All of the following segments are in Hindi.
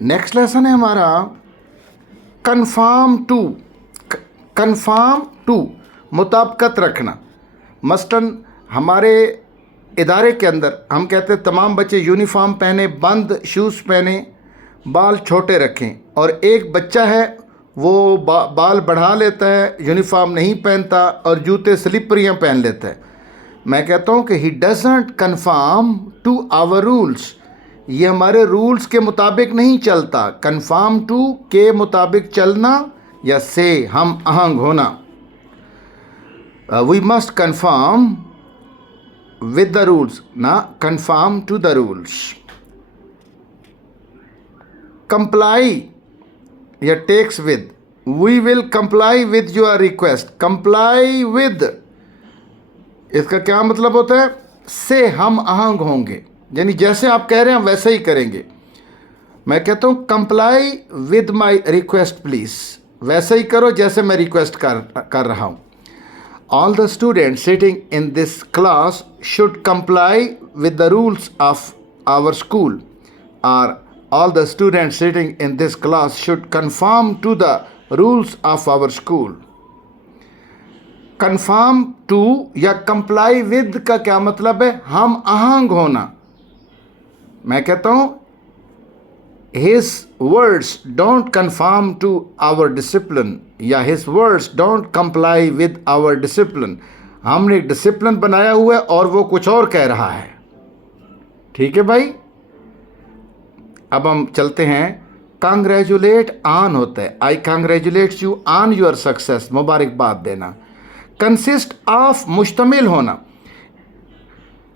नेक्स्ट लेसन है हमारा कन्फर्म टू। कन्फर्म टू मुताबिकत रखना। मसलन हमारे इदारे के अंदर हम कहते हैं तमाम बच्चे यूनिफॉर्म पहने, बंद शूज़ पहने, बाल छोटे रखें, और एक बच्चा है वो बाल बढ़ा लेता है, यूनिफॉर्म नहीं पहनता और जूते स्लिपरियाँ पहन लेता है। मैं कहता हूँ कि he doesn't confirm to our rules. ये हमारे रूल्स के मुताबिक नहीं चलता। कन्फर्म टू के मुताबिक चलना या से हम आहंग होना। We must confirm with the rules, ना confirm to the rules. Comply या takes with, we will comply with your request. Comply with इसका क्या मतलब होता है? से हम आहंग होंगे, यानी जैसे आप कह रहे हैं वैसे ही करेंगे। मैं कहता हूँ comply with my request please, वैसे ही करो जैसे मैं रिक्वेस्ट कर रहा हूँ। All the students sitting in this class should comply with the rules of our school, और all the students sitting in this class should conform to the rules of our school. Conform to या comply with का क्या मतलब है? हम आहंग होना। मैं कहता हूँ his words don't conform to our discipline, या his words don't comply with our discipline। हमने एक डिसिप्लिन बनाया हुआ है और वो कुछ और कह रहा है। ठीक है भाई। अब हम चलते हैं, कांग्रेचुलेट ऑन होता है, I congratulate you on your success, मुबारकबाद देना। कंसिस्ट ऑफ मुश्तमिल होना।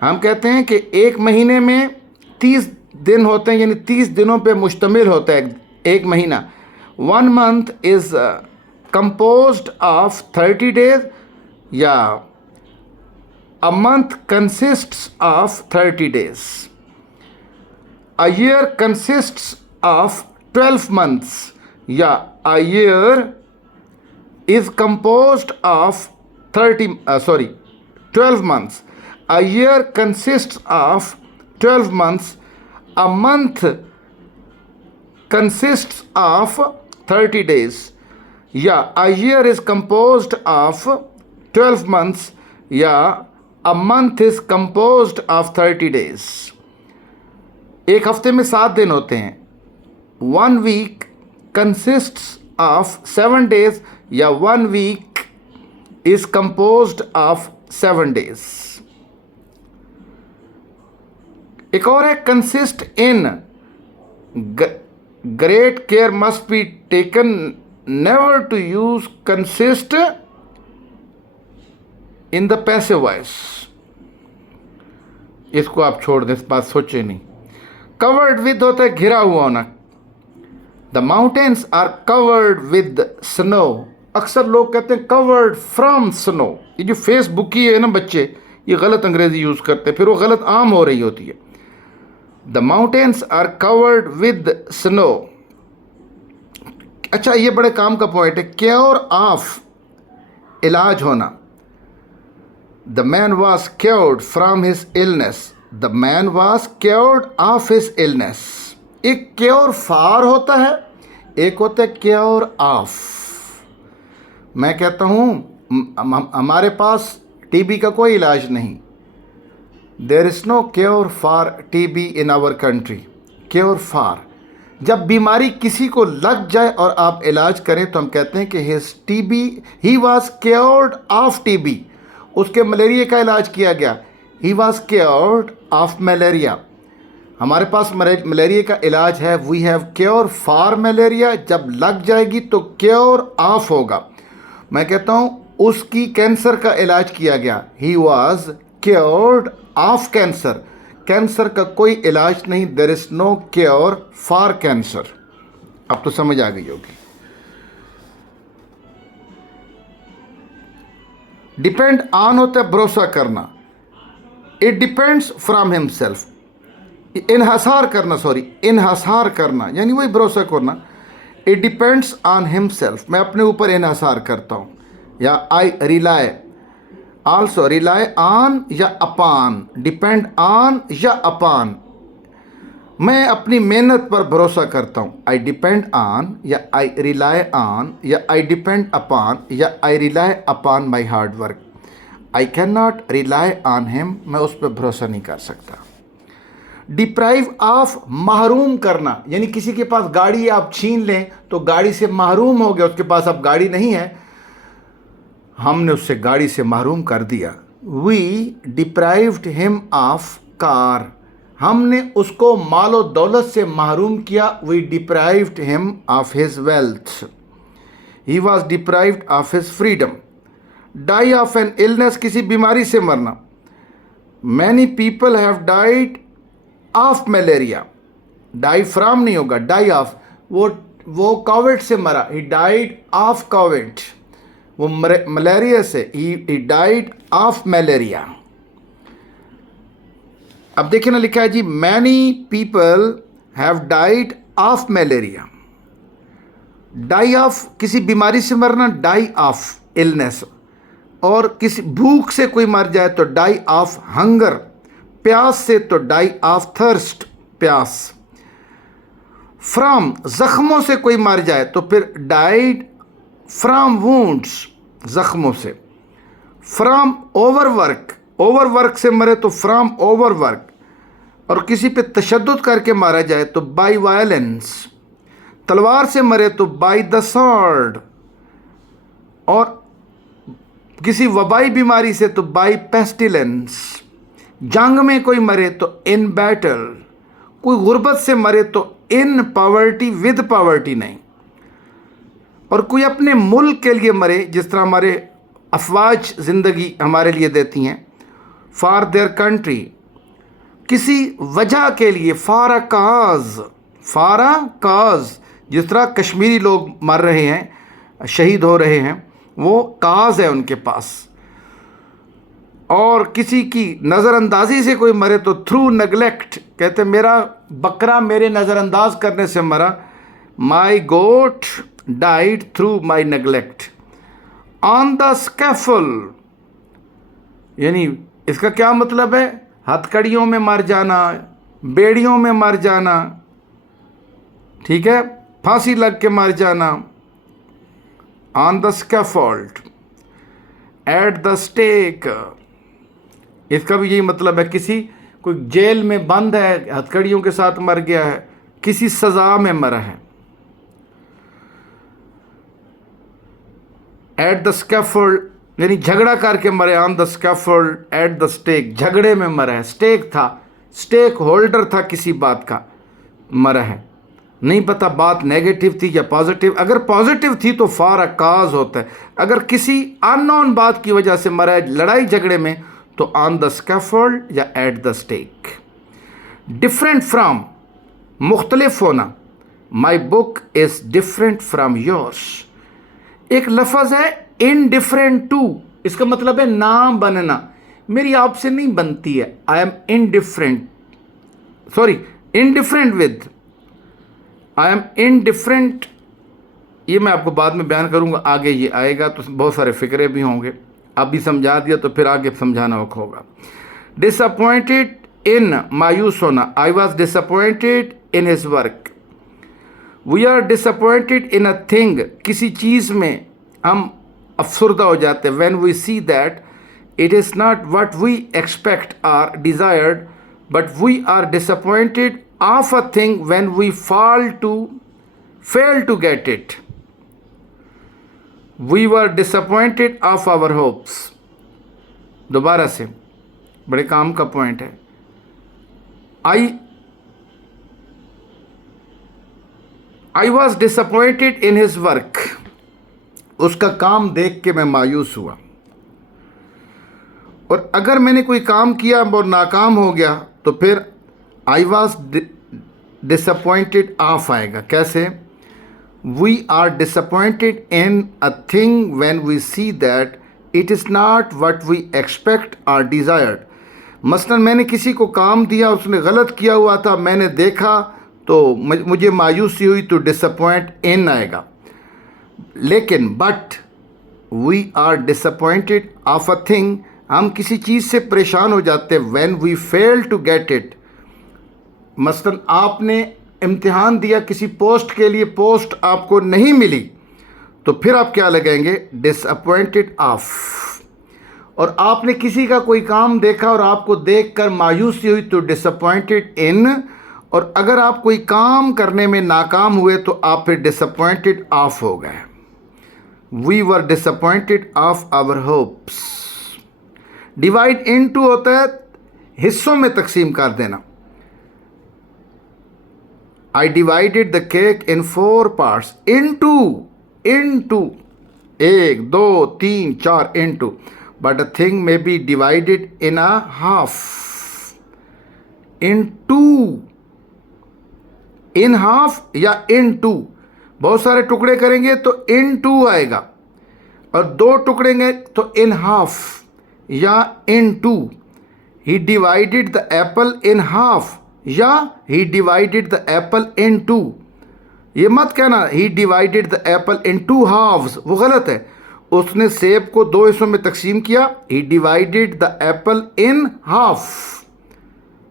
हम कहते हैं कि एक महीने में 30 दिन होते हैं, यानी 30 दिनों पे मुश्तमिल होता है एक महीना। 1 month is composed of 30 days, या a month consists of 30 days। A year consists of 12 months, या a year is composed of 12 months। A year consists of 12 months। A month consists of 30 days, या a year is composed of 12 months, या a month is composed of 30 days। एक हफ्ते में 7 दिन होते हैं। 1 week consists of 7 days, या 1 week is composed of 7 days। एक और है consist in। great care must be taken never to use consist in the passive voice। इसको आप छोड़ दें, इस बात सोचे नहीं। कवर्ड विद होता है घिरा हुआ होना। The mountains are covered with snow. अक्सर लोग कहते हैं कवर्ड फ्रॉम स्नो। ये जो फेसबुकी है ना बच्चे, ये गलत अंग्रेजी यूज़ करते हैं, फिर वो गलत आम हो रही होती है। The mountains are covered with snow. अच्छा, ये बड़े काम का पॉइंट है। क्योर ऑफ, इलाज होना। The man was cured from his illness. The man was cured of his illness. एक क्योर फॉर होता है, एक होता है क्योर ऑफ। मैं कहता हूँ हमारे पास टीबी का कोई इलाज नहीं। There is no cure for TB in our country. Cure for, जब बीमारी किसी को लग जाए और आप इलाज करें तो हम कहते हैं कि his TB, he was cured of TB. उसके मलेरिया का इलाज किया गया, he was cured of malaria. हमारे पास मलेरिया का इलाज है, we have cure for malaria. जब लग जाएगी तो क्योर ऑफ होगा। मैं कहता हूँ उसकी कैंसर का इलाज किया गया, he was cured of cancer. Cancer का कोई इलाज नहीं, there is no cure for cancer. अब तो समझ आ गई होगी। डिपेंड ऑन होता है भरोसा करना। It depends from himself. इन्हसार करना, इन्हसार करना यानी वही भरोसा करना। इट डिपेंड्स ऑन हिमसेल्फ, मैं अपने ऊपर इन्हसार करता हूँ। या I rely, also rely on या अपॉन, डिपेंड ऑन या अपॉन। मैं अपनी मेहनत पर भरोसा करता हूँ। आई डिपेंड ऑन या आई रिलाई ऑन या आई डिपेंड अपॉन या I rely upon my hard work. I can not rely on him, मैं उस पर भरोसा नहीं कर सकता। डिप्राइव ऑफ, महरूम करना, यानी किसी के पास गाड़ी है आप छीन लें तो गाड़ी से महरूम हो गया, उसके पास अब गाड़ी नहीं है, हमने उससे गाड़ी से महरूम कर दिया। We deprived him of car, हमने उसको मालो दौलत से महरूम किया। We deprived him of his wealth, he was deprived of his freedom. Die of an illness, किसी बीमारी से मरना। Many people have died of malaria, die from नहीं होगा, डाई ऑफ, वो कोविड से मरा, ही डाइड ऑफ कोविड, वो मलेरिया से, ही डाइड ऑफ मलेरिया। अब देखिए ना, लिखा है जी many people have died of malaria. Die of किसी बीमारी से मरना, डाई ऑफ इलनेस। और किसी भूख से कोई मर जाए तो डाई ऑफ हंगर, प्यास से तो डाई ऑफ थर्स्ट, प्यास। फ्रॉम, जख्मों से कोई मर जाए तो फिर डाइड फ्रॉम वुंड्स, जख्मों से। फ्रॉम ओवरवर्क, ओवरवर्क से मरे तो फ्रॉम ओवरवर्क। और किसी पे तशद्दुद करके मारा जाए तो बाय वायलेंस। तलवार से मरे तो बाय द स्वॉर्ड। और किसी वबाई बीमारी से तो बाय पेस्टिलेंस। जंग में कोई मरे तो इन बैटल। कोई गुर्बत से मरे तो इन पॉवर्टी, विद पॉवर्टी नहीं। और कोई अपने मुल्क के लिए मरे, जिस तरह हमारे अफवाज ज़िंदगी हमारे लिए देती हैं, फॉर देयर कंट्री, किसी वजह के लिए, for a cause, for a काज, जिस तरह कश्मीरी लोग मर रहे हैं, शहीद हो रहे हैं, वो काज है उनके पास। और किसी की नज़रअंदाजी से कोई मरे तो थ्रू नेगलेक्ट, कहते मेरा बकरा मेरे नज़रअंदाज करने से मरा, my goat died through my neglect. On the scaffold, यानी इसका क्या मतलब है, हथकड़ियों में मर जाना, बेड़ियों में मर जाना, ठीक है, फांसी लग के मर जाना। On the scaffold, at the stake, इसका भी यही मतलब है, किसी कोई जेल में बंद है, हथकड़ियों के साथ मर गया है, किसी सज़ा में मरा है। एट द स्कैफोल्ड यानी झगड़ा करके मरे, on the scaffold, at the stake, झगड़े में मरा है, स्टेक था, स्टेक होल्डर था किसी बात का, मरा है। नहीं पता बात नेगेटिव थी या पॉजिटिव, अगर पॉजिटिव थी तो फॉर अ काज होता है, अगर किसी अननोन बात की वजह से मरा है लड़ाई झगड़े में तो ऑन द स्कैफोल्ड या at the stake. Different from, मुख्तलिफ होना, my book is different from yours. एक लफ्ज़ है इनडिफरेंट टू, इसका मतलब है ना बनना, मेरी आपसे नहीं बनती है, I am indifferent, sorry indifferent with, I am indifferent, ये मैं आपको बाद में बयान करूंगा, आगे ये आएगा तो बहुत सारे फिक्रे भी होंगे, अभी समझा दिया तो फिर आगे समझाना होगा। डिसअपॉइंटेड इन, मायूस होना, I was disappointed in his work. We are disappointed in a thing, किसी चीज़ में हम अफसरदा हो जाते हैं, when we see that it is not what we expect are desired, but we are disappointed of a thing when we fail to get it. We were disappointed of our hopes. दोबारा से, बड़े काम का पॉइंट है। I was disappointed in his work, उसका काम देख के मैं मायूस हुआ। और अगर मैंने कोई काम किया और नाकाम हो गया तो फिर आई वॉज डिसअपॉइंटेड ऑफ आएगा। कैसे? We are disappointed in a thing when we see that it is not what we expect और डिज़ायर्ड। मसलन मैंने किसी को काम दिया, उसने गलत किया हुआ था, मैंने देखा तो मुझे मायूसी हुई, तो डिसअपॉइंट इन आएगा। लेकिन but we are disappointed of a thing, हम किसी चीज़ से परेशान हो जाते हैं, when we fail to get it, मसलन आपने इम्तिहान दिया किसी पोस्ट के लिए, पोस्ट आपको नहीं मिली, तो फिर आप क्या लगाएंगे? Disappointed of. और आपने किसी का कोई काम देखा और आपको देखकर मायूसी हुई तो डिसअपॉइंटेड इन। और अगर आप कोई काम करने में नाकाम हुए तो आप फिर डिसअपॉइंटेड ऑफ हो गए। We were disappointed of our hopes. Divide into होता है हिस्सों में तकसीम कर देना। I divided the cake in 4 parts. Into, into 1 2 3 4 into, but a thing may be divided in a half. Into, in half या इन टू। बहुत सारे टुकड़े करेंगे तो इन टू आएगा, और 2 टुकड़ेंगे तो इन हाफ या in two. He divided the apple in half या he divided the apple in two. ये मत कहना he divided the apple in 2 halves, वो गलत है। उसने सेब को 2 हिस्सों में तकसीम किया। He divided the apple in half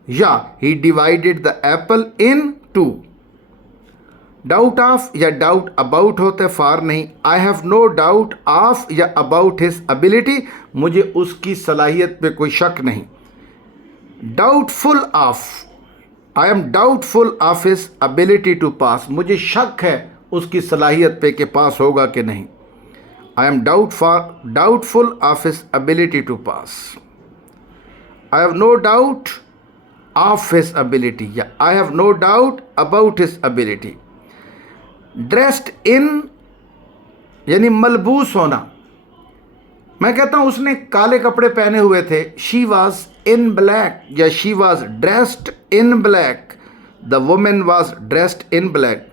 या he divided the apple in 2। Doubt of या डाउट अबाउट होते हैं, फार नहीं। I have no doubt of या अबाउट हिज एबिलिटी, मुझे उसकी सलाहियत पे कोई शक नहीं। Doubtful of, I am doubtful of his ability to pass, मुझे शक है उसकी सलाहियत पे कि पास होगा कि नहीं। I am doubtful of his ability to pass. I have no doubt of his ability या I have no doubt about his ability. Dressed in यानी मलबूस होना। मैं कहता हूं उसने काले कपड़े पहने हुए थे। शी वॉज इन ब्लैक या she was dressed in black. The women was dressed in black,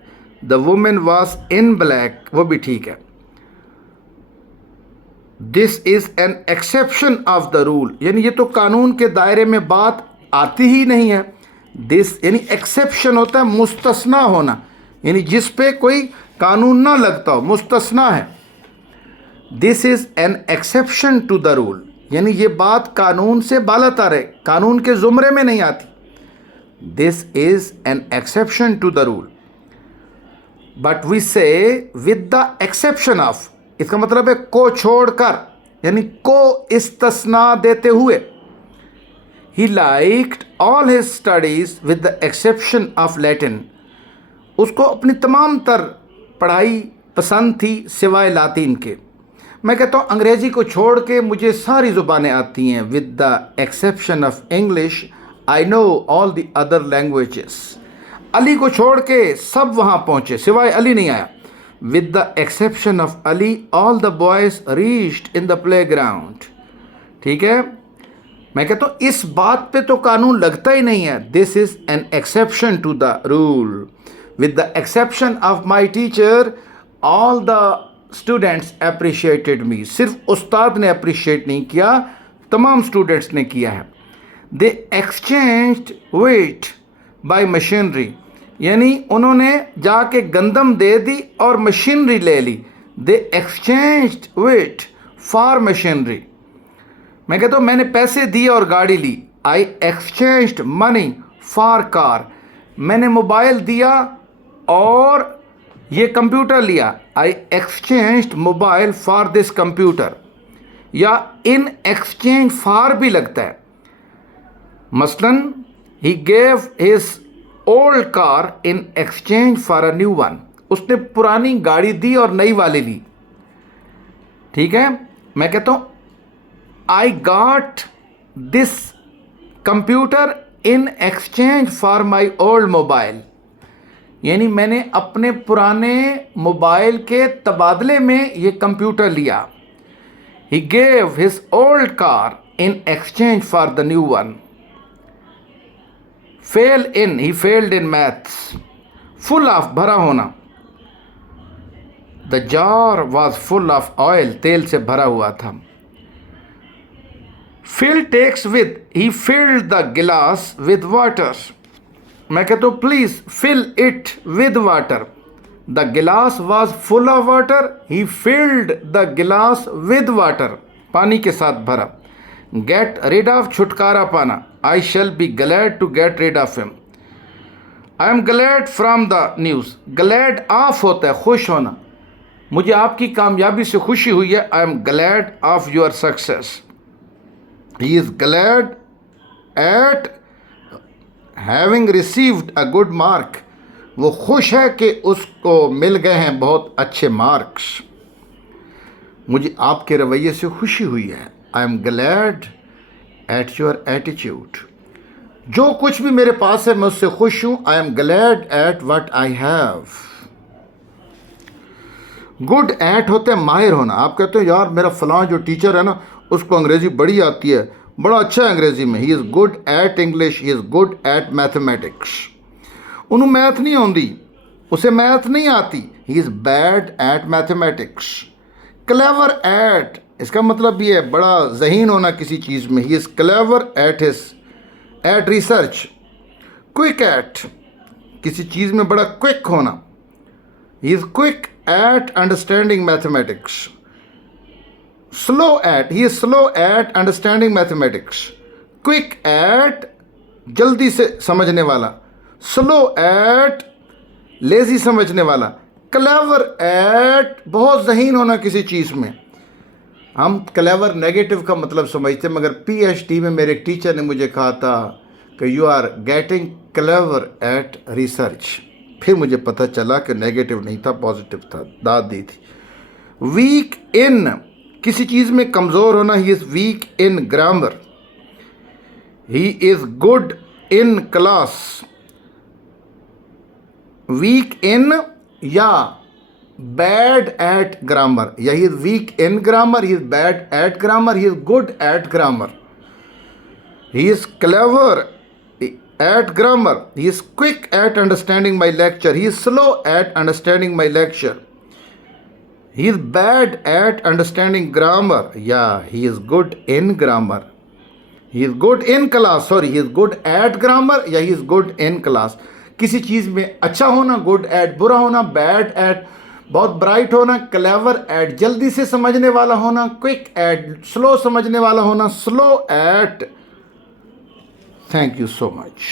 the women was in black, वो भी ठीक है। This is an exception of the rule, यानी ये तो कानून के दायरे में बात आती ही नहीं है। दिस यानी एक्सेप्शन होता है मुस्तस्ना होना, यानी जिस पे कोई कानून ना लगता हो, मुस्तस्ना है। This is an exception to the rule, यानी ये बात कानून से बालातर है, कानून के जुमरे में नहीं आती। This is an exception to the rule, but we say with the exception of, इसका मतलब है को छोड़कर, यानी को इस्तिस्ना देते हुए। He liked all his studies with the exception of Latin, उसको अपनी तमाम तर पढ़ाई पसंद थी सिवाय लातीन के। मैं कहता हूँ अंग्रेज़ी को छोड़ के मुझे सारी ज़ुबानें आती हैं। With the exception of English I know all the other languages. Ali को छोड़ के सब वहाँ पहुँचे, सिवाय अली नहीं आया। With the exception of Ali all the boys reached in the play ground. ठीक है, मैं कहता हूँ इस बात पे तो कानून लगता ही नहीं है। This is an exception to the rule. With the exception of my teacher, all the students appreciated me. सिर्फ उस्ताद ने अप्रिशिएट नहीं किया, तमाम स्टूडेंट्स ने किया है। They exchanged wheat by machinery, यानी उन्होंने जाके गंदम दे दी और मशीनरी ले ली। They exchanged wheat for machinery. मैं कहता हूँ मैंने पैसे दिए और गाड़ी ली। I exchanged money for car. मैंने मोबाइल दिया और ये कंप्यूटर लिया। I exchanged mobile for this computer, या इन एक्सचेंज फॉर भी लगता है। मसलन he gave his old car in exchange for a new one, उसने पुरानी गाड़ी दी और नई वाली ली। ठीक है, मैं कहता हूँ I got this computer in exchange for my old mobile, यानी मैंने अपने पुराने मोबाइल के तबादले में ये कंप्यूटर लिया। He gave his old car in exchange for the new one. Fail in, he failed in maths. Full of, भरा होना। The jar was full of oil, तेल से भरा हुआ था। Fill takes with, he filled the glass with water. मैं कहता हूँ please fill it with water. The glass was full of water, he filled the glass with water, पानी के साथ भरा। गेट रिड ऑफ, छुटकारा पाना। I shall be glad to get rid of him. I am glad from the news, glad of होता है खुश होना, मुझे आपकी कामयाबी से खुशी हुई है। आई am glad of your success. He is glad eight having received a good mark, वो खुश है कि उसको मिल गए हैं बहुत अच्छे मार्क्स। मुझे आपके रवैये से खुशी हुई है। आई am glad at your attitude, जो कुछ भी मेरे पास है मैं उससे खुश हूँ। I am glad at what I have. Good at होते हैं माहिर होना। आप कहते हो यार मेरा फलां जो टीचर है ना उसको अंग्रेज़ी बड़ी आती है, बड़ा अच्छा है अंग्रेज़ी में। He is good at English, he is good at mathematics. उन्हें मैथ नहीं आती, उसे मैथ नहीं आती। He is bad at mathematics. Clever at, इसका मतलब ये है बड़ा जहीन होना किसी चीज़ में। He is clever at research. Quick at, किसी चीज़ में बड़ा क्विक होना। He is quick at understanding mathematics. Slow at, he is slow at understanding mathematics. Quick at, जल्दी से समझने वाला। स्लो एट, लेजी समझने वाला। क्लेवर एट, बहुत जहीन होना किसी चीज़ में। हम क्लेवर नेगेटिव का मतलब समझते हैं, मगर पीएचडी में मेरे एक टीचर ने मुझे कहा था कि you are getting clever at research. फिर मुझे पता चला कि नेगेटिव नहीं था, पॉजिटिव था, दाद दी थी। वीक इन, किसी चीज़ में कमज़ोर होना। He is weak in grammar. He is good in class. Weak in या बैड एट ग्रामर, या he is weak in grammar, he is bad at grammar, he is good at grammar. He is clever at grammar, he is quick at understanding my lecture, he is slow at understanding my lecture. He is bad at understanding grammar, yeah, he is good in grammar. He is good in class, sorry, he is good at grammar, yeah, he is good in class. किसी चीज़ में अच्छा होना, good at, बुरा होना, bad at, बहुत ब्राइट होना, क्लेवर एट, जल्दी से समझने वाला होना, क्विक एट, स्लो समझने वाला होना, slow eight. Thank you so much.